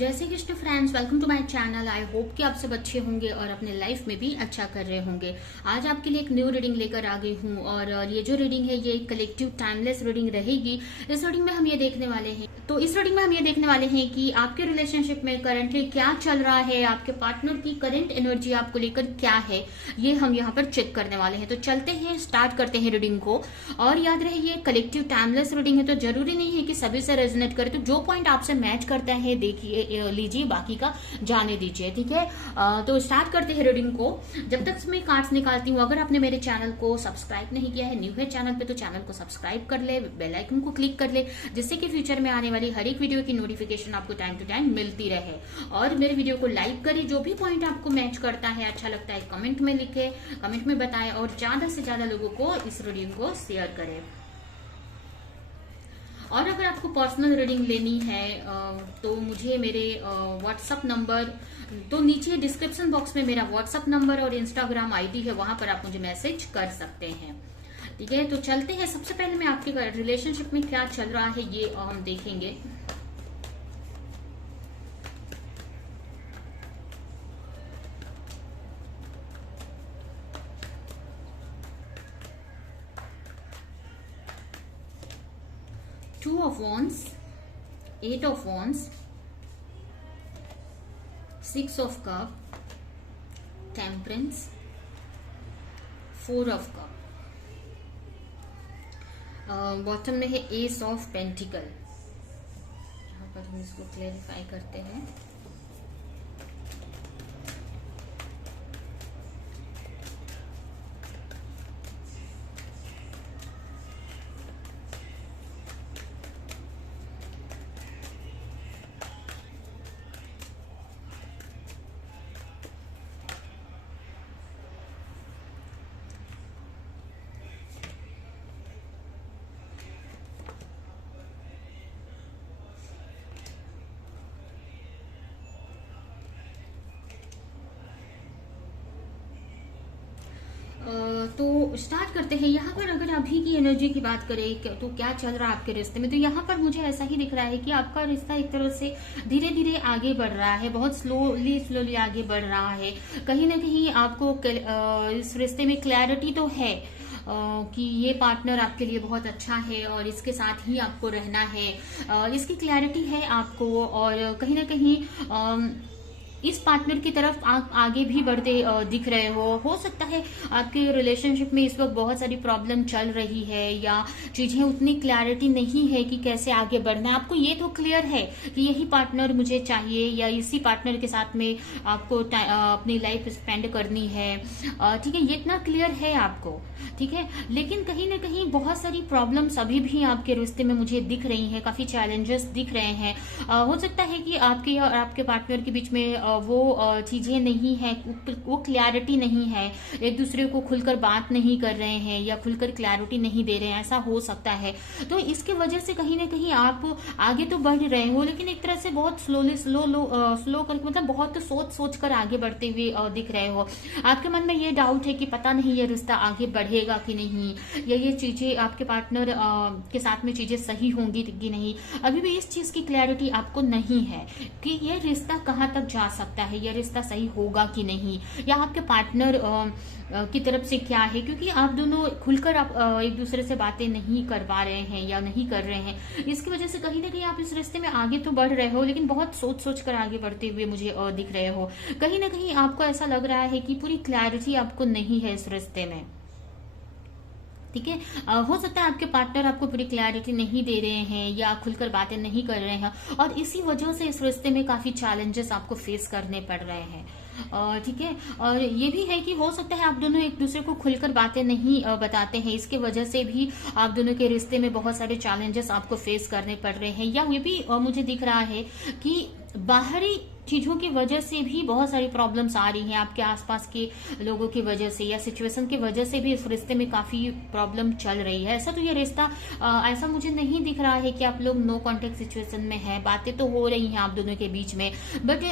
जय Shri Krishna friends, welcome to my channel. I hope कि आप सब अच्छे होंगे और अपने लाइफ में भी अच्छा कर रहे होंगे। आज आपके लिए एक न्यू रीडिंग लेकर आ गई हूँ और ये जो रीडिंग है ये एक कलेक्टिव टाइमलेस रीडिंग रहेगी। इस रीडिंग में हम ये देखने वाले हैं कि आपके रिलेशनशिप में करंटली क्या चल रहा है, आपके पार्टनर की करंट एनर्जी आपको लेकर क्या है, ये हम यहाँ पर चेक करने वाले हैं। तो चलते हैं, स्टार्ट करते हैं रीडिंग को। और याद रहे ये कलेक्टिव टाइमलेस रीडिंग है, तो जरूरी नहीं है कि सभी से रेजोनेट करे। तो जो पॉइंट आपसे मैच करता है देखिए लीजिए, बाकी का जाने दीजिए, ठीक है। तो स्टार्ट करते हैं रीडिंग को। जब तक मैं कार्ड्स निकालती हूँ, अगर आपने मेरे चैनल को सब्सक्राइब नहीं किया है, न्यू है चैनल पे, तो चैनल को सब्सक्राइब कर ले, बेल आइकन को क्लिक कर ले, जिससे कि फ्यूचर में आने वाली हर एक वीडियो की नोटिफिकेशन आपको टाइम टू टाइम मिलती रहे। और मेरे वीडियो को लाइक करें, जो भी पॉइंट आपको मैच करता है, अच्छा लगता है, कमेंट में लिखे, कमेंट में बताएं और ज्यादा से ज्यादा लोगों को इस रीडिंग को शेयर करें। और अगर आपको पर्सनल रीडिंग लेनी है तो मुझे मेरे व्हाट्सअप नंबर, तो नीचे डिस्क्रिप्शन बॉक्स में मेरा व्हाट्सअप नंबर और इंस्टाग्राम आईडी है, वहां पर आप मुझे मैसेज कर सकते हैं, ठीक है। तो चलते हैं, सबसे पहले मैं आपके रिलेशनशिप में क्या चल रहा है ये हम देखेंगे। Two of Wands, Eight of Wands, Six of Cup, Temperance, Four of Cup। Bottom में है Ace of Pentacle। यहाँ पर हम इसको क्लेरिफाई करते हैं। तो स्टार्ट करते हैं। यहाँ पर अगर अभी की एनर्जी की बात करें तो क्या चल रहा है आपके रिश्ते में, तो यहाँ पर मुझे ऐसा ही दिख रहा है कि आपका रिश्ता एक तरह से धीरे धीरे आगे बढ़ रहा है, बहुत स्लोली आगे बढ़ रहा है। कहीं ना कहीं आपको इस रिश्ते में क्लैरिटी तो है कि ये पार्टनर आपके लिए बहुत अच्छा है और इसके साथ ही आपको रहना है, इसकी क्लैरिटी है आपको। और कहीं ना कहीं इस पार्टनर की तरफ आप आगे भी बढ़ते दिख रहे हो सकता है आपके रिलेशनशिप में इस वक्त बहुत सारी प्रॉब्लम चल रही है या चीजें उतनी क्लैरिटी नहीं है कि कैसे आगे बढ़ना है। आपको ये तो क्लियर है कि यही पार्टनर मुझे चाहिए या इसी पार्टनर के साथ में आपको अपनी लाइफ स्पेंड करनी है, ठीक है, ये इतना क्लियर है आपको, ठीक है। लेकिन कहीं ना कहीं बहुत सारी प्रॉब्लम्स अभी भी आपके रिश्ते में मुझे दिख रही है, काफी चैलेंजेस दिख रहे हैं। हो सकता है कि आपके और आपके पार्टनर के बीच में वो चीजें नहीं है, वो क्लैरिटी नहीं है, एक दूसरे को खुलकर बात नहीं कर रहे हैं या खुलकर क्लैरिटी नहीं दे रहे हैं, ऐसा हो सकता है। तो इसके वजह से कहीं ना कहीं आप आगे तो बढ़ रहे हो, लेकिन एक तरह से बहुत स्लो करके, मतलब बहुत सोच कर आगे बढ़ते हुए दिख रहे हो। आपके मन में ये डाउट है कि पता नहीं ये रिश्ता आगे बढ़ेगा कि नहीं, या ये चीजें आपके पार्टनर के साथ में चीजें सही होंगी कि नहीं। अभी भी इस चीज की क्लैरिटी आपको नहीं है कि ये रिश्ता कहाँ तक जा सकता है, यह रिश्ता सही होगा कि नहीं, या आपके पार्टनर की तरफ से क्या है, क्योंकि आप दोनों खुलकर आप एक दूसरे से बातें नहीं कर पा रहे हैं या नहीं कर रहे हैं। इसकी वजह से कहीं ना कहीं आप इस रिश्ते में आगे तो बढ़ रहे हो, लेकिन बहुत सोच कर आगे बढ़ते हुए मुझे दिख रहे हो। कहीं ना कहीं आपको ऐसा लग रहा है कि पूरी क्लैरिटी आपको नहीं है इस रिश्ते में, ठीक है। हो सकता है आपके पार्टनर आपको पूरी क्लैरिटी नहीं दे रहे हैं या खुलकर बातें नहीं कर रहे हैं, और इसी वजह से इस रिश्ते में काफी चैलेंजेस आपको फेस करने पड़ रहे हैं, ठीक है। और ये भी है कि हो सकता है आप दोनों एक दूसरे को खुलकर बातें नहीं बताते हैं, इसके वजह से भी आप दोनों के रिश्ते में बहुत सारे चैलेंजेस आपको फेस करने पड़ रहे हैं। या ये भी मुझे दिख रहा है कि बाहरी चीजों की वजह से भी बहुत सारी प्रॉब्लम्स आ रही हैं, आपके आसपास के लोगों की वजह से या सिचुएशन की वजह से भी इस रिश्ते में काफी प्रॉब्लम चल रही है। ऐसा तो ये रिश्ता ऐसा मुझे नहीं दिख रहा है कि आप लोग नो कॉन्टेक्ट सिचुएशन में हैं, बातें तो हो रही हैं आप दोनों के बीच में, बट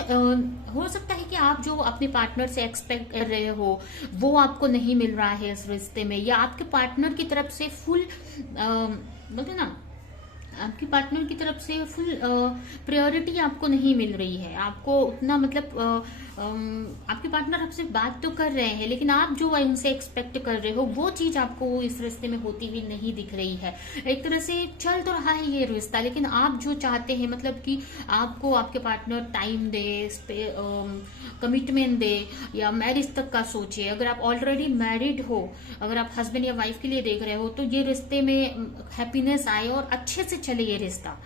हो सकता है कि आप जो अपने पार्टनर से एक्सपेक्ट कर रहे हो वो आपको नहीं मिल रहा है इस रिश्ते में, या आपके पार्टनर की तरफ से फुल बोलते ना आपके पार्टनर की तरफ से फुल प्रायोरिटी आपको नहीं मिल रही है। आपको उतना मतलब आपके पार्टनर आपसे बात तो कर रहे हैं, लेकिन आप जो उनसे एक्सपेक्ट कर रहे हो वो चीज आपको इस रिश्ते में होती हुई नहीं दिख रही है। एक तरह से चल तो रहा है ये रिश्ता, लेकिन आप जो चाहते हैं मतलब कि आपको आपके पार्टनर टाइम दे, कमिटमेंट दे, या मैरिज तक का सोचे। अगर आप ऑलरेडी मैरिड हो, अगर आप हस्बैंड या वाइफ के लिए देख रहे हो, तो ये रिश्ते में हैप्पीनेस आए और अच्छे से चले ये रिश्ता,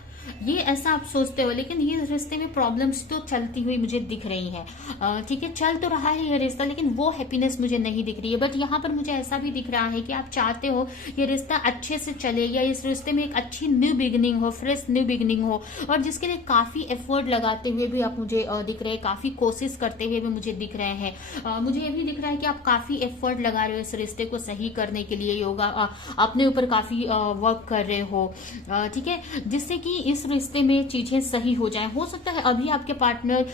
ये ऐसा आप सोचते हो। लेकिन ये रिश्ते में प्रॉब्लम्स तो चलती हुई मुझे दिख रही है। ठीक है, चल तो रहा है ये रिश्ता, लेकिन वो हैप्पीनेस मुझे नहीं दिख रही है। बट यहाँ पर मुझे ऐसा भी दिख रहा है कि आप चाहते हो ये रिश्ता अच्छे से चले, या इस रिश्ते में एक अच्छी न्यू बिगिनिंग हो, फ्रेश न्यू बिगिनिंग हो, और जिसके लिए काफी एफर्ट लगाते हुए भी आप मुझे दिख रहे हैं, काफी कोशिश करते हुए भी मुझे दिख रहे हैं। मुझे ये भी दिख रहा है कि आप काफी एफर्ट लगा रहे हो इस रिश्ते को सही करने के लिए, योगा अपने ऊपर काफी वर्क कर रहे हो। ठीक है, जिससे कि इस रिश्ते में चीजें सही हो जाए। हो सकता है अभी आपके पार्टनर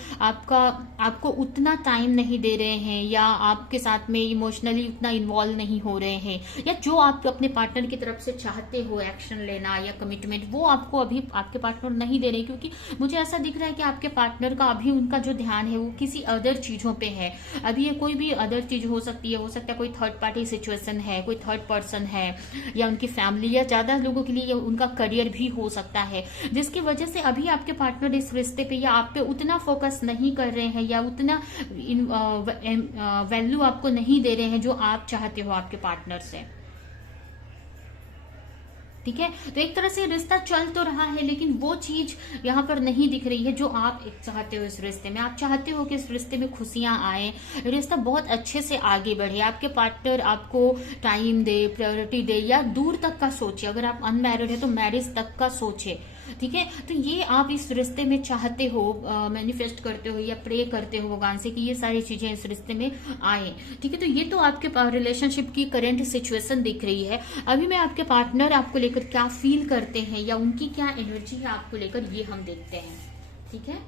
आपको उतना टाइम नहीं दे रहे हैं, या आपके साथ में इमोशनली उतना इन्वॉल्व नहीं हो रहे हैं, या जो आप अपने पार्टनर की तरफ से चाहते हो एक्शन लेना या कमिटमेंट, वो आपको अभी आपके पार्टनर नहीं दे रहे। क्योंकि मुझे ऐसा दिख रहा है कि आपके पार्टनर का अभी उनका जो ध्यान है वो किसी अदर चीजों पे है। अभी ये कोई भी अदर चीज हो सकती है, हो सकता है कोई थर्ड पार्टी सिचुएशन है, कोई थर्ड पर्सन है, या उनकी फैमिली, या ज्यादा लोगों के लिए उनका करियर भी हो सकता है, जिसकी वजह से अभी आपके पार्टनर इस रिश्ते पे या आप पे उतना फोकस नहीं कर रहे हैं, या उतना वैल्यू आपको नहीं दे रहे हैं जो आप चाहते हो आपके पार्टनर से। ठीक है, तो एक तरह से रिश्ता चल तो रहा है, लेकिन वो चीज यहाँ पर नहीं दिख रही है जो आप चाहते हो इस रिश्ते में। आप चाहते हो कि इस रिश्ते में खुशियां आए, रिश्ता बहुत अच्छे से आगे बढ़े, आपके पार्टनर आपको टाइम दे, प्रायोरिटी दे, या दूर तक का सोचे। अगर आप अनमैरिड है तो मैरिज तक का सोचे। ठीक है, तो ये आप इस रिश्ते में चाहते हो, मैनिफेस्ट करते हो या प्रे करते हो भगवान से कि ये सारी चीजें इस रिश्ते में आए। ठीक है, तो ये तो आपके रिलेशनशिप की करंट सिचुएशन दिख रही है। अभी मैं आपके पार्टनर आपको लेकर क्या फील करते हैं, या उनकी क्या एनर्जी है आपको लेकर, ये हम देखते हैं। ठीक है,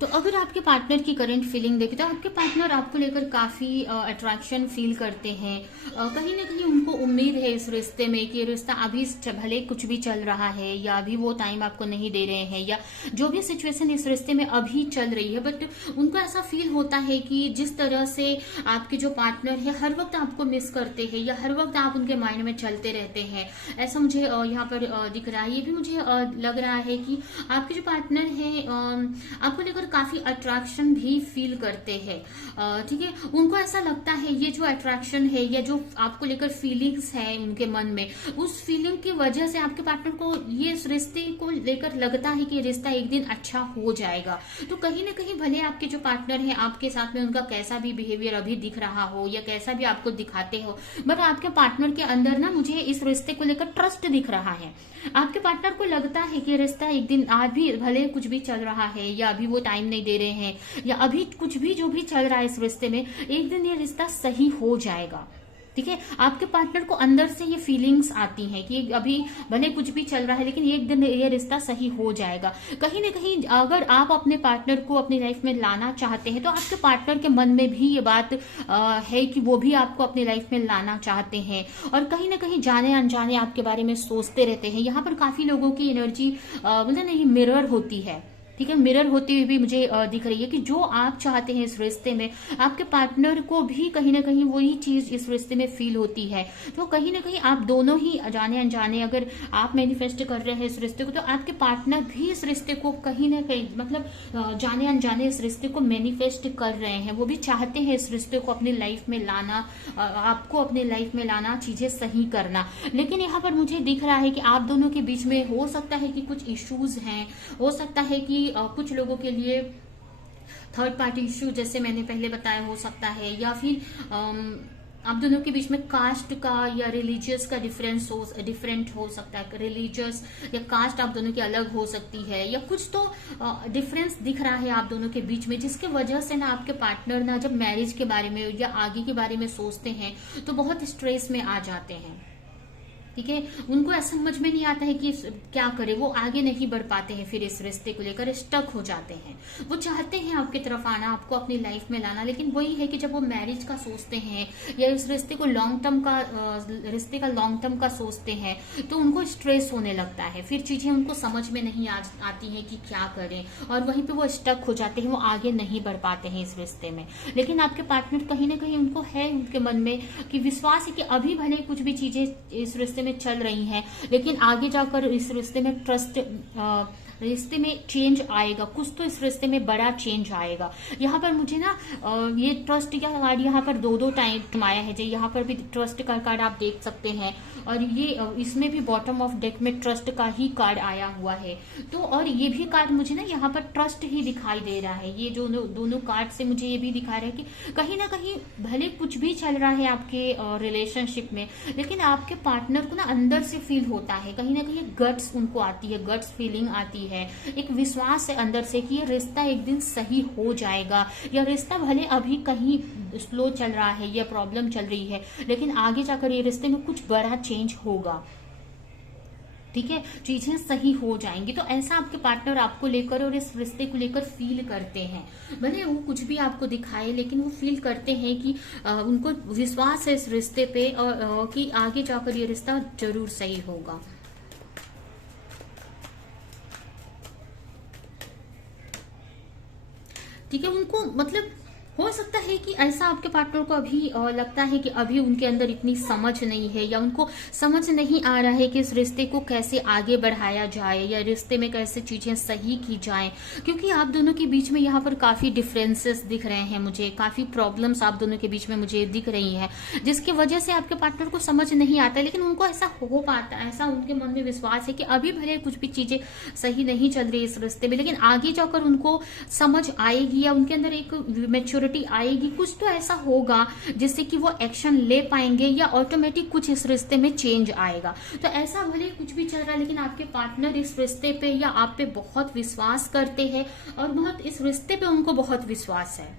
तो अगर आपके पार्टनर की करंट फीलिंग देखें तो आपके पार्टनर आपको लेकर काफी अट्रैक्शन फील करते हैं। कहीं ना कहीं उनको उम्मीद है इस रिश्ते में कि ये रिश्ता अभी भले कुछ भी चल रहा है, या अभी वो टाइम आपको नहीं दे रहे हैं, या जो भी सिचुएशन इस रिश्ते में अभी चल रही है, बट उनको ऐसा फील होता है कि जिस तरह से आपके जो पार्टनर है हर वक्त आपको मिस करते हैं, या हर वक्त आप उनके माइंड में चलते रहते हैं, ऐसा मुझे यहाँ पर दिख रहा है। ये भी मुझे लग रहा है कि आपके जो पार्टनर है आपको लेकर काफी अट्रैक्शन भी फील करते हैं। ठीक है, उनको ऐसा लगता है ये जो अट्रैक्शन है या जो आपको लेकर फीलिंग्स है है उनके मन में, उस फीलिंग की वजह से आपके पार्टनर को ये इस रिश्ते को लेकर लगता है कि रिश्ता एक दिन अच्छा हो जाएगा। तो कहीं ना कहीं भले आपके जो पार्टनर है आपके साथ में उनका कैसा भी बिहेवियर अभी दिख रहा हो या कैसा भी आपको दिखाते हो, बट आपके पार्टनर के अंदर ना मुझे इस रिश्ते को लेकर ट्रस्ट दिख रहा है। आपके पार्टनर को लगता है कि रिश्ता एक दिन, आज भी भले कुछ भी चल रहा है या अभी वो टाइम नहीं दे रहे हैं या अभी कुछ भी जो भी चल रहा है इस रिश्ते में, एक दिन ये रिश्ता सही हो जाएगा। ठीक है, आपके पार्टनर को अंदर से ये फीलिंग्स आती हैं कि अभी भले कुछ भी चल रहा है लेकिन एक दिन ये रिश्ता सही हो जाएगा। कहीं ना कहीं अगर आप अपने पार्टनर को अपनी लाइफ में लाना चाहते हैं तो आपके पार्टनर के मन में भी ये बात है कि वो भी आपको अपनी लाइफ में लाना चाहते हैं, और कहीं ना कहीं जाने अनजाने आपके बारे में सोचते रहते हैं। यहाँ पर काफी लोगों की एनर्जी बोलते ना, ये मिरर होती है। ठीक है, मिरर होती हुई भी मुझे दिख रही है कि जो आप चाहते हैं इस रिश्ते में, आपके पार्टनर को भी कहीं ना कहीं वही चीज इस रिश्ते में फील होती है। तो कहीं ना कहीं आप दोनों ही जाने अनजाने, अगर आप मैनिफेस्ट कर रहे हैं इस रिश्ते को, तो आपके पार्टनर भी इस रिश्ते को कहीं ना कहीं मतलब जाने अनजाने इस रिश्ते को मैनिफेस्ट कर रहे हैं। वो भी चाहते हैं इस रिश्ते को अपनी लाइफ में लाना, आपको अपनी लाइफ में लाना, चीजें सही करना। लेकिन यहाँ पर मुझे दिख रहा है कि आप दोनों के बीच में हो सकता है कि कुछ इश्यूज हैं, हो सकता है कि कुछ लोगों के लिए थर्ड पार्टी इश्यू जैसे मैंने पहले बताया हो सकता है, या फिर आप दोनों के बीच में कास्ट का या रिलीजियस का डिफरेंट हो सकता है। रिलीजियस या कास्ट आप दोनों की अलग हो सकती है, या कुछ तो डिफरेंस दिख रहा है आप दोनों के बीच में, जिसके वजह से ना आपके पार्टनर ना जब मैरिज के बारे में या आगे के बारे में सोचते हैं तो बहुत स्ट्रेस में आ जाते हैं। ठीक है, उनको ऐसा समझ में नहीं आता है कि क्या करे, वो आगे नहीं बढ़ पाते हैं, फिर इस रिश्ते को लेकर स्टक हो जाते हैं। वो चाहते हैं आपकी तरफ आना, आपको अपनी लाइफ में लाना, लेकिन वही है कि जब वो मैरिज का सोचते हैं या इस रिश्ते को लॉन्ग टर्म का सोचते हैं तो उनको स्ट्रेस होने लगता है। फिर चीजें उनको समझ में नहीं आती हैं कि क्या करें, और वहीं पे वो स्टक हो जाते हैं, वो आगे नहीं बढ़ पाते हैं इस रिश्ते में। लेकिन आपके पार्टनर कहीं ना कहीं उनको है उनके मन में कि विश्वास है कि अभी भले कुछ भी चीजें इस रिश्ते में चल रही हैं, लेकिन आगे जाकर इस रिश्ते में रिश्ते में चेंज आएगा, कुछ तो इस रिश्ते में बड़ा चेंज आएगा। यहाँ पर मुझे ना ये ट्रस्ट का कार्ड यहाँ पर दो टाइम आया है। यहाँ पर भी ट्रस्ट का कार्ड आप देख सकते हैं, और ये इसमें भी बॉटम ऑफ डेक में ट्रस्ट का ही कार्ड आया हुआ है। तो और ये भी कार्ड मुझे ना यहाँ पर ट्रस्ट ही दिखाई दे रहा है। ये जो दोनों कार्ड से मुझे ये भी दिखा रहा है कि कहीं ना कहीं भले कुछ भी चल रहा है आपके रिलेशनशिप में, लेकिन आपके पार्टनर को ना अंदर से फील होता है, कहीं ना कहीं गट्स उनको आती है, गट्स फीलिंग आती है, एक विश्वास है अंदर से कि ये रिश्ता एक दिन सही हो जाएगा, या रिश्ता भले अभी कहीं स्लो चल रहा है या प्रॉब्लम चल रही है, लेकिन आगे जाकर ये रिश्ते में कुछ बड़ा चेंज होगा। ठीक है, चीजें सही हो जाएंगी। तो ऐसा आपके पार्टनर आपको लेकर और इस रिश्ते को लेकर फील करते हैं। भले वो कुछ भी आपको दिखाए, लेकिन वो फील करते हैं कि उनको विश्वास है इस रिश्ते पे, और कि आगे जाकर ये रिश्ता जरूर सही होगा। ठीक है, उनको मतलब हो सकता है कि ऐसा आपके पार्टनर को अभी लगता है कि अभी उनके अंदर इतनी समझ नहीं है, या उनको समझ नहीं आ रहा है कि इस रिश्ते को कैसे आगे बढ़ाया जाए या रिश्ते में कैसे चीजें सही की जाएं, क्योंकि आप दोनों के बीच में यहाँ पर काफी डिफरेंसेस दिख रहे हैं मुझे, काफी प्रॉब्लम्स आप दोनों के बीच में मुझे दिख रही है, जिसकी वजह से आपके पार्टनर को समझ नहीं आता। लेकिन उनको ऐसा हो पाता है, ऐसा उनके मन में विश्वास है कि अभी भले कुछ भी चीजें सही नहीं चल रही इस रिश्ते में, लेकिन आगे जाकर उनको समझ आएगी या उनके अंदर एक मैच्योरिटी आएगी, कुछ तो ऐसा होगा जिससे कि वो एक्शन ले पाएंगे, या ऑटोमेटिक कुछ इस रिश्ते में चेंज आएगा। तो ऐसा भले कुछ भी चल रहा है, लेकिन आपके पार्टनर इस रिश्ते पे या आप पे बहुत विश्वास करते हैं, और बहुत इस रिश्ते पे उनको बहुत विश्वास है।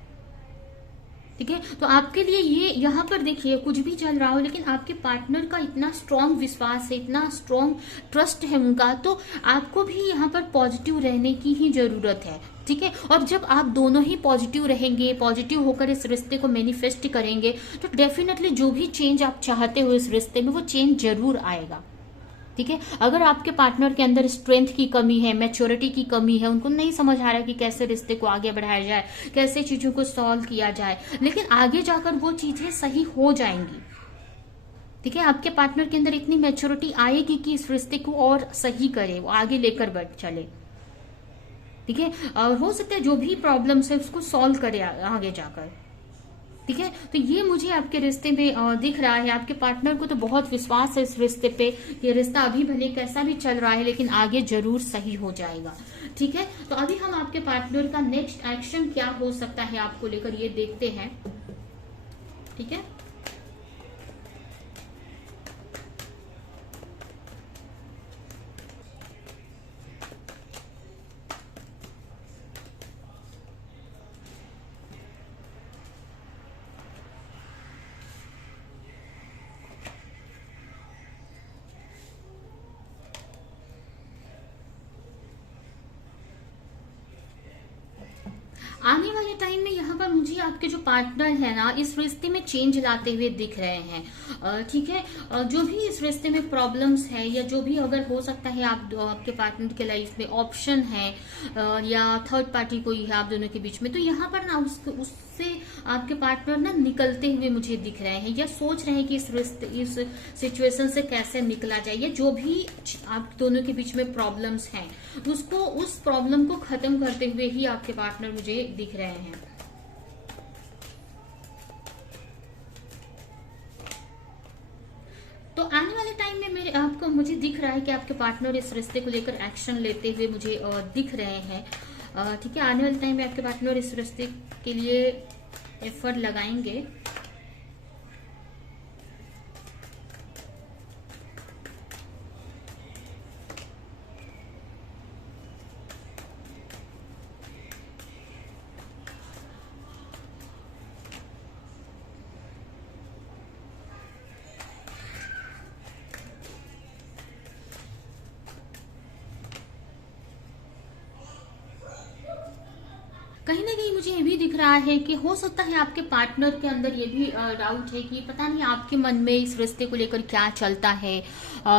ठीक है, तो आपके लिए ये यहाँ पर देखिए कुछ भी चल रहा हो, लेकिन आपके पार्टनर का इतना स्ट्रांग विश्वास है, इतना स्ट्रांग ट्रस्ट है उनका, तो आपको भी यहाँ पर पॉजिटिव रहने की ही जरूरत है। ठीक है, और जब आप दोनों ही पॉजिटिव रहेंगे, पॉजिटिव होकर इस रिश्ते को मैनिफेस्ट करेंगे, तो डेफिनेटली जो भी चेंज आप चाहते हो इस रिश्ते में, वो चेंज जरूर आएगा। ठीक है, अगर आपके पार्टनर के अंदर स्ट्रेंथ की कमी है, मैच्योरिटी की कमी है, उनको नहीं समझ आ रहा है कि कैसे रिश्ते को आगे बढ़ाया जाए, कैसे चीजों को सॉल्व किया जाए, लेकिन आगे जाकर वो चीजें सही हो जाएंगी। ठीक है, आपके पार्टनर के अंदर इतनी मैच्योरिटी आएगी कि इस रिश्ते को और सही करे, वो आगे लेकर बढ़ चले। ठीक है, और हो सकता है जो भी प्रॉब्लम्स है उसको सॉल्व करे आगे जाकर। ठीक है, तो ये मुझे आपके रिश्ते में दिख रहा है। आपके पार्टनर को तो बहुत विश्वास है इस रिश्ते पे। ये रिश्ता अभी भले कैसा भी चल रहा है लेकिन आगे जरूर सही हो जाएगा। ठीक है, तो अभी हम आपके पार्टनर का नेक्स्ट एक्शन क्या हो सकता है आपको लेकर ये देखते हैं। ठीक है, आने वाले टाइम में यहाँ पर मुझे आपके जो पार्टनर है ना, इस रिश्ते में चेंज लाते हुए दिख रहे हैं। ठीक है, जो भी इस रिश्ते में प्रॉब्लम्स है या जो भी अगर हो सकता है आपके पार्टनर के लाइफ में ऑप्शन है या थर्ड पार्टी कोई है आप दोनों के बीच में, तो यहाँ पर ना उससे आपके पार्टनर ना निकलते हुए मुझे दिख रहे हैं या सोच रहे हैं कि इस सिचुएशन से कैसे निकला जाए, या जो भी आप दोनों के बीच में प्रॉब्लम्स हैं उस प्रॉब्लम को खत्म करते हुए ही आपके पार्टनर मुझे दिख रहे हैं। तो आने वाले टाइम में मुझे दिख रहा है कि आपके पार्टनर इस रिश्ते को लेकर एक्शन लेते हुए मुझे दिख रहे हैं। ठीक है, आने वाले टाइम में आपके पार्टनर इस रिश्ते के लिए एफर्ट लगाएंगे। कहीं ना कहीं मुझे ये भी दिख रहा है कि हो सकता है आपके पार्टनर के अंदर ये भी डाउट है कि पता नहीं आपके मन में इस रिश्ते को लेकर क्या चलता है,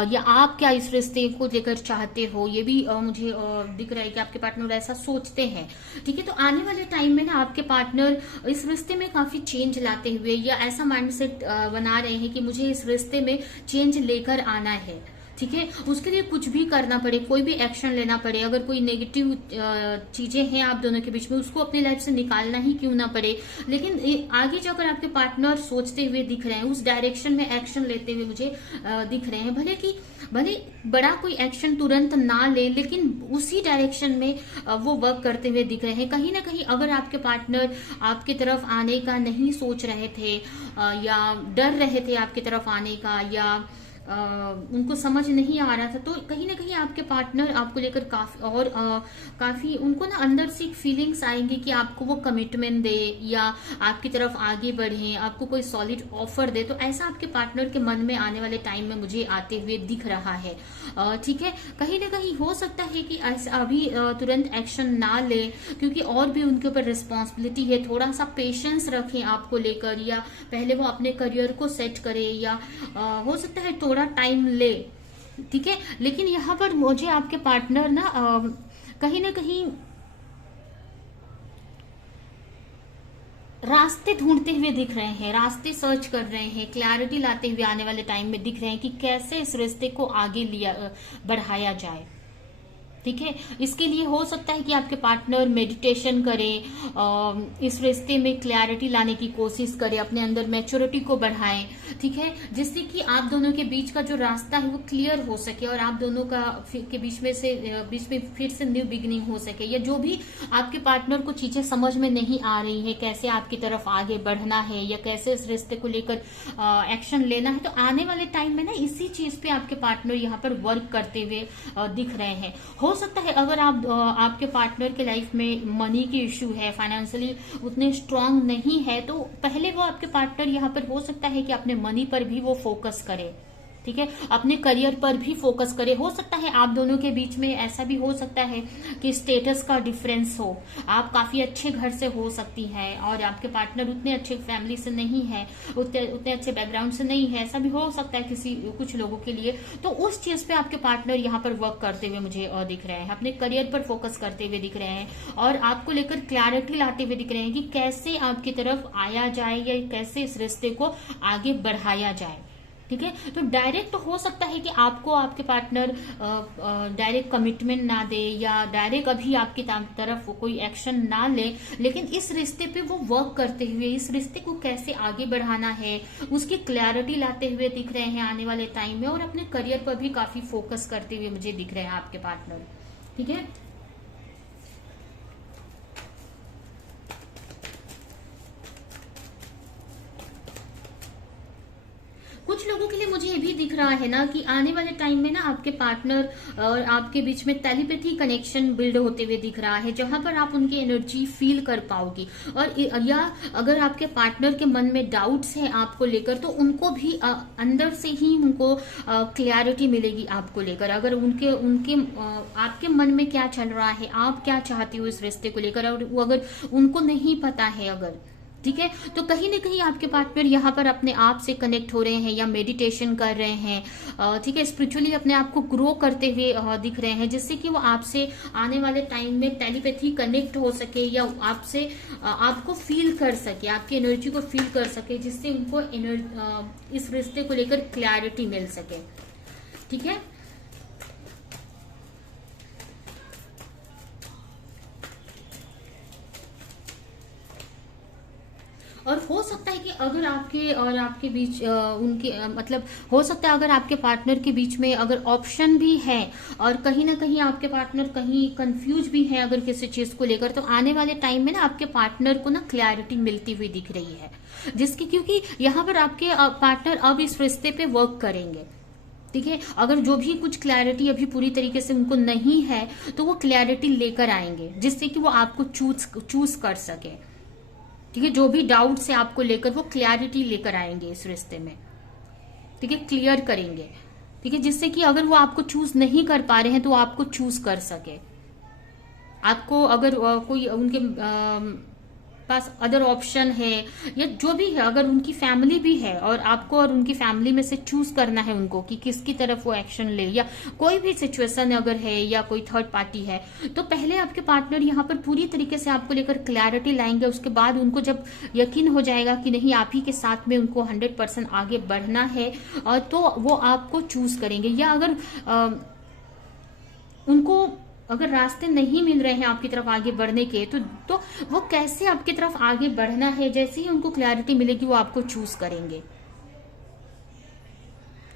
या आप क्या इस रिश्ते को लेकर चाहते हो। ये भी मुझे दिख रहा है कि आपके पार्टनर ऐसा सोचते हैं। ठीक है, तो आने वाले टाइम में ना आपके पार्टनर इस रिश्ते में काफी चेंज लाते हुए या ऐसा माइंडसेट बना रहे हैं कि मुझे इस रिश्ते में चेंज लेकर आना है। ठीक है, उसके लिए कुछ भी करना पड़े, कोई भी एक्शन लेना पड़े, अगर कोई नेगेटिव चीजें हैं आप दोनों के बीच में उसको अपनी लाइफ से निकालना ही क्यों ना पड़े, लेकिन आगे जाकर आपके पार्टनर सोचते हुए दिख रहे हैं, उस डायरेक्शन में एक्शन लेते हुए मुझे दिख रहे हैं। भले बड़ा कोई एक्शन तुरंत ना ले लेकिन उसी डायरेक्शन में वो वर्क करते हुए दिख रहे हैं। कहीं ना कहीं अगर आपके पार्टनर आपकी तरफ आने का नहीं सोच रहे थे या डर रहे थे आपकी तरफ आने का, या उनको समझ नहीं आ रहा था, तो कहीं ना कहीं आपके पार्टनर आपको लेकर काफी उनको ना अंदर से फीलिंग्स आएंगी कि आपको वो कमिटमेंट दे या आपकी तरफ आगे बढ़े, आपको कोई सॉलिड ऑफर दे। तो ऐसा आपके पार्टनर के मन में आने वाले टाइम में मुझे आते हुए दिख रहा है। ठीक है, कहीं ना कहीं हो सकता है कि अभी तुरंत एक्शन ना ले क्योंकि और भी उनके ऊपर रिस्पॉन्सिबिलिटी है। थोड़ा सा पेशेंस रखें आपको लेकर, या पहले वो अपने करियर को सेट करे, या हो सकता है थोड़ा टाइम ले। ठीक है, लेकिन यहाँ पर मुझे आपके पार्टनर ना कहीं ना कहीं रास्ते ढूंढते हुए दिख रहे हैं, रास्ते सर्च कर रहे हैं, क्लैरिटी लाते हुए आने वाले टाइम में दिख रहे हैं कि कैसे इस रिश्ते को आगे बढ़ाया जाए। ठीक है, इसके लिए हो सकता है कि आपके पार्टनर मेडिटेशन करे, इस रिश्ते में क्लैरिटी लाने की कोशिश करे, अपने अंदर मैच्योरिटी को बढ़ाए। ठीक है, जिससे कि आप दोनों के बीच का जो रास्ता है वो क्लियर हो सके और आप दोनों के बीच में फिर से न्यू बिगिनिंग हो सके, या जो भी आपके पार्टनर को चीजें समझ में नहीं आ रही है, कैसे आपकी तरफ आगे बढ़ना है या कैसे इस रिश्ते को लेकर एक्शन लेना है, तो आने वाले टाइम में ना इसी चीज पे आपके पार्टनर यहाँ पर वर्क करते हुए दिख रहे हैं। हो सकता है अगर आपके पार्टनर के लाइफ में मनी की इश्यू है, फाइनेंशियली उतने स्ट्रांग नहीं है, तो पहले वो आपके पार्टनर यहाँ पर हो सकता है कि अपने मनी पर भी वो फोकस करे। ठीक है, अपने करियर पर भी फोकस करे। हो सकता है आप दोनों के बीच में ऐसा भी हो सकता है कि स्टेटस का डिफरेंस हो, आप काफी अच्छे घर से हो सकती है और आपके पार्टनर उतने अच्छे फैमिली से नहीं है, उतने अच्छे बैकग्राउंड से नहीं है, ऐसा भी हो सकता है कुछ लोगों के लिए। तो उस चीज पे आपके पार्टनर यहाँ पर वर्क करते हुए मुझे दिख रहे हैं, अपने करियर पर फोकस करते हुए दिख रहे हैं और आपको लेकर क्लैरिटी लाते हुए दिख रहे हैं कि कैसे आपकी तरफ आया जाए या कैसे इस रिश्ते को आगे बढ़ाया जाए। ठीक है। तो डायरेक्ट हो सकता है कि आपको आपके पार्टनर डायरेक्ट कमिटमेंट ना दे या डायरेक्ट अभी आपकी तरफ कोई एक्शन ना ले, लेकिन इस रिश्ते पे वो वर्क करते हुए इस रिश्ते को कैसे आगे बढ़ाना है उसकी क्लैरिटी लाते हुए दिख रहे हैं आने वाले टाइम में, और अपने करियर पर भी काफी फोकस करते हुए मुझे दिख रहे हैं आपके पार्टनर। ठीक है। कुछ लोगों के लिए मुझे ये भी दिख रहा है ना कि आने वाले टाइम में ना आपके पार्टनर और आपके बीच में टेलीपैथी कनेक्शन बिल्ड होते हुए दिख रहा है, जहां पर आप उनकी एनर्जी फील कर पाओगी। और या अगर आपके पार्टनर के मन में डाउट्स हैं आपको लेकर, तो उनको भी अंदर से ही उनको क्लैरिटी मिलेगी आपको लेकर। अगर उनके उनके आपके मन में क्या चल रहा है, आप क्या चाहती हो इस रिश्ते को लेकर, और वो अगर उनको नहीं पता है अगर, ठीक है, तो कहीं ना कहीं आपके पार्टनर यहाँ पर अपने आप से कनेक्ट हो रहे हैं या मेडिटेशन कर रहे हैं, ठीक है, स्पिरिचुअली अपने आप को ग्रो करते हुए दिख रहे हैं, जिससे कि वो आपसे आने वाले टाइम में टेलीपैथी कनेक्ट हो सके या आपसे आपको फील कर सके, आपकी एनर्जी को फील कर सके, जिससे उनको इस रिश्ते को लेकर क्लैरिटी मिल सके। ठीक है। और हो सकता है कि अगर आपके और आपके बीच उनके मतलब हो सकता है अगर आपके पार्टनर के बीच में अगर ऑप्शन भी है और कहीं ना कहीं आपके पार्टनर कहीं कंफ्यूज भी है अगर किसी चीज को लेकर, तो आने वाले टाइम में ना आपके पार्टनर को ना क्लैरिटी मिलती हुई दिख रही है, जिसकी क्योंकि यहाँ पर आपके पार्टनर अब इस रिश्ते पे वर्क करेंगे। ठीक है। अगर जो भी कुछ क्लैरिटी अभी पूरी तरीके से उनको नहीं है तो वो क्लैरिटी लेकर आएंगे, जिससे कि वो आपको चूज कर सके। ठीक है। जो भी डाउट्स है आपको लेकर वो क्लैरिटी लेकर आएंगे इस रिश्ते में। ठीक है। क्लियर करेंगे। ठीक है। जिससे कि अगर वो आपको चूज नहीं कर पा रहे हैं तो आपको चूज कर सके। आपको अगर कोई उनके पास अदर ऑप्शन है या जो भी है, अगर उनकी फैमिली भी है और आपको और उनकी फैमिली में से चूज करना है उनको कि किसकी तरफ वो एक्शन ले, या कोई भी सिचुएशन अगर है या कोई थर्ड पार्टी है, तो पहले आपके पार्टनर यहाँ पर पूरी तरीके से आपको लेकर क्लैरिटी लाएंगे। उसके बाद उनको जब यकीन हो जाएगा कि नहीं आप ही के साथ में उनको 100% आगे बढ़ना है, तो वो आपको चूज करेंगे। या अगर उनको अगर रास्ते नहीं मिल रहे हैं आपकी तरफ आगे बढ़ने के, तो वो कैसे आपकी तरफ आगे बढ़ना है, जैसे ही उनको क्लैरिटी मिलेगी वो आपको चूज करेंगे।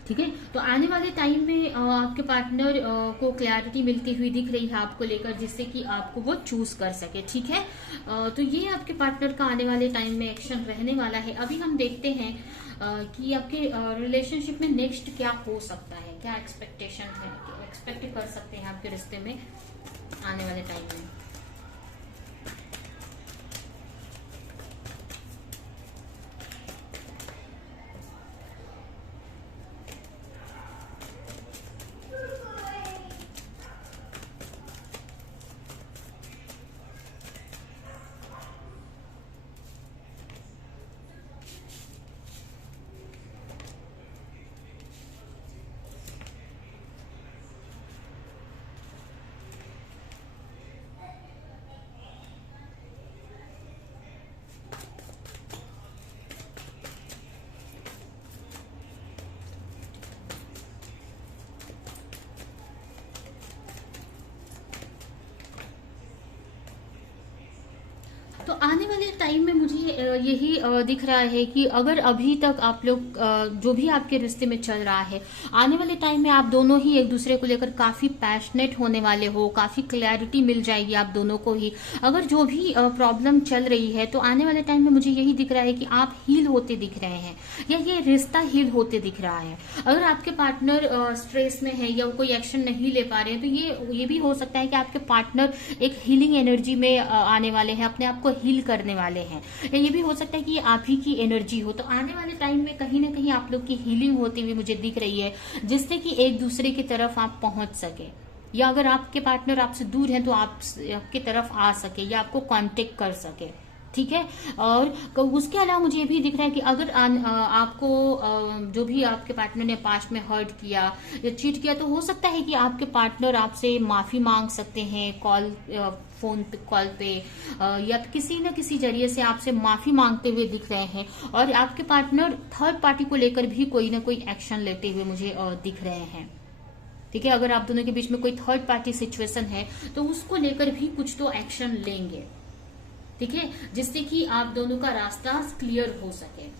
ठीक है। तो आने वाले टाइम में आपके पार्टनर को क्लैरिटी मिलती हुई दिख रही है आपको लेकर, जिससे कि आपको वो चूज कर सके। ठीक है। तो ये आपके पार्टनर का आने वाले टाइम में एक्शन रहने वाला है। अभी हम देखते हैं कि आपके रिलेशनशिप में नेक्स्ट क्या हो सकता है, क्या एक्सपेक्टेशन है, एक्सपेक्ट कर सकते हैं आपके रिश्ते में आने वाले टाइम में। तो आने वाले टाइम में मुझे यही दिख रहा है कि अगर अभी तक आप लोग जो भी आपके रिश्ते में चल रहा है, आने वाले टाइम में आप दोनों ही एक दूसरे को लेकर काफी पैशनेट होने वाले हो, काफी क्लैरिटी मिल जाएगी आप दोनों को ही। अगर जो भी प्रॉब्लम चल रही है तो आने वाले टाइम में मुझे यही दिख रहा है कि आप हील होते दिख रहे हैं या ये रिश्ता हील होते दिख रहा है। अगर आपके पार्टनर स्ट्रेस में है या कोई एक्शन नहीं ले पा रहे हैं, तो ये भी हो सकता है कि आपके पार्टनर एक हीलिंग एनर्जी में आने वाले हैं, अपने आप को हील करने वाले हैं। या ये भी हो सकता है कि आप ही की एनर्जी हो। तो आने वाले टाइम में कहीं ना कहीं आप लोग की हीलिंग होती हुई मुझे दिख रही है, जिससे कि एक दूसरे की तरफ आप पहुंच सके, या अगर आपके पार्टनर आपसे दूर है तो आप आपकी तरफ आ सके या आपको कांटेक्ट कर सके। ठीक है। और उसके अलावा मुझे ये भी दिख रहा है कि अगर आपको जो भी आपके पार्टनर ने पास्ट में हर्ट किया या चीट किया, तो हो सकता है कि आपके पार्टनर आपसे माफी मांग सकते हैं फोन पे, कॉल पे, या किसी न किसी जरिए से आपसे माफी मांगते हुए दिख रहे हैं। और आपके पार्टनर थर्ड पार्टी को लेकर भी कोई ना कोई एक्शन लेते हुए मुझे दिख रहे हैं। ठीक है, अगर आप दोनों के बीच में कोई थर्ड पार्टी सिचुएशन है तो उसको लेकर भी कुछ तो एक्शन लेंगे। ठीक है, जिससे कि आप दोनों का रास्ता क्लियर हो सके।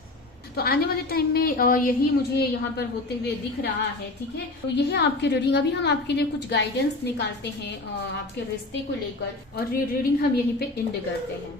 तो आने वाले टाइम में यही मुझे यहाँ पर होते हुए दिख रहा है। ठीक है, तो यह है आपकी रीडिंग। अभी हम आपके लिए कुछ गाइडेंस निकालते हैं आपके रिश्ते को लेकर, और रीडिंग हम यहीं पे एंड करते हैं।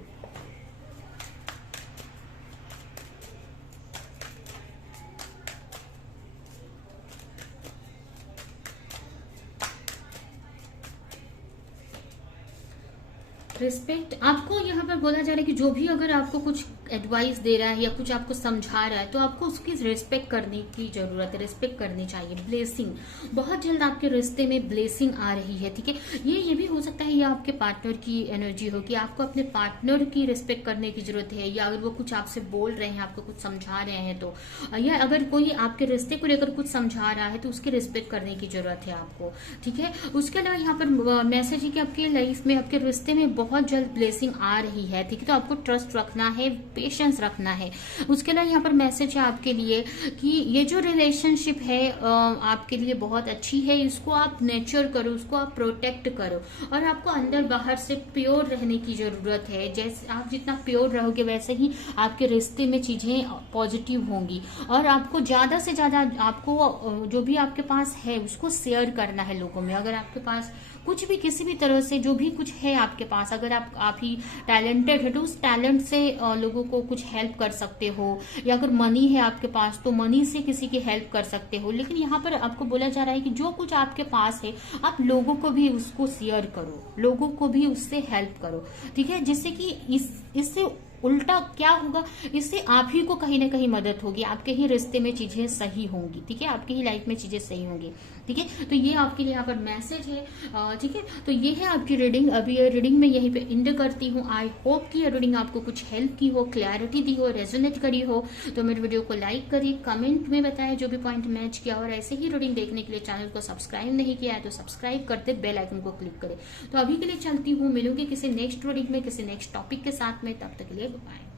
रिस्पेक्ट आपको यहाँ पर बोला जा रहा है कि जो भी अगर आपको कुछ एडवाइस दे रहा है या कुछ आपको समझा रहा है तो आपको उसकी रिस्पेक्ट करने की जरूरत है, रिस्पेक्ट करनी चाहिए। ब्लेसिंग, बहुत जल्द आपके रिश्ते में ब्लेसिंग आ रही है। ठीक है, ये भी हो सकता है ये आपके पार्टनर की एनर्जी हो कि आपको अपने पार्टनर की रिस्पेक्ट करने की जरूरत है, या अगर वो कुछ आपसे बोल रहे हैं, आपको कुछ समझा रहे हैं तो, या अगर कोई आपके रिश्ते को लेकर कुछ समझा रहा है तो उसकी रिस्पेक्ट करने की जरूरत है आपको। ठीक है, उसके अलावा यहाँ पर मैसेज है कि आपके लाइफ में, आपके रिश्ते में बहुत जल्द ब्लेसिंग आ रही है। ठीक है, तो आपको ट्रस्ट रखना है, पेशेंस रखना है। उसके अलावा यहाँ पर मैसेज है आपके लिए कि ये जो रिलेशनशिप है आपके लिए बहुत अच्छी है, इसको आप नेचर करो, उसको आप प्रोटेक्ट करो, और आपको अंदर बाहर से प्योर रहने की जरूरत है। जैसे आप जितना प्योर रहोगे वैसे ही आपके रिश्ते में चीजें पॉजिटिव होंगी, और आपको ज्यादा से ज्यादा आपको जो भी आपके पास है उसको शेयर करना है लोगों में। अगर आपके पास कुछ भी किसी भी तरह से जो भी कुछ है आपके पास, अगर आप ही टैलेंटेड है तो उस टैलेंट से लोगों को कुछ हेल्प कर सकते हो, या अगर मनी है आपके पास तो मनी से किसी की हेल्प कर सकते हो। लेकिन यहाँ पर आपको बोला जा रहा है कि जो कुछ आपके पास है आप लोगों को भी उसको शेयर करो, लोगों को भी उससे हेल्प करो। ठीक है, जिससे कि इससे उल्टा क्या होगा, इससे आप ही को कहीं ना कहीं मदद होगी, आपके ही रिश्ते में चीजें सही होंगी। ठीक है, आपके ही लाइफ में चीजें सही होंगी। ठीक है, तो ये आपके लिए यहाँ पर मैसेज है। ठीक है, तो ये है आपकी रीडिंग। अभी ये रीडिंग में यहीं पे एंड करती हूँ। आई होप कि ये रीडिंग आपको कुछ हेल्प की हो, क्लैरिटी दी हो, रेजोनेट करी हो। तो मेरे वीडियो को लाइक करिए, कमेंट में बताएं जो भी पॉइंट मैच किया, और ऐसे ही रीडिंग देखने के लिए चैनल को सब्सक्राइब नहीं किया है तो सब्सक्राइब करते बेल आइकन को क्लिक करें। तो अभी के लिए चलती हूँ, मिलूंगी किसी नेक्स्ट रीडिंग में, किसी नेक्स्ट टॉपिक के साथ में। तब तक के लिए बाय।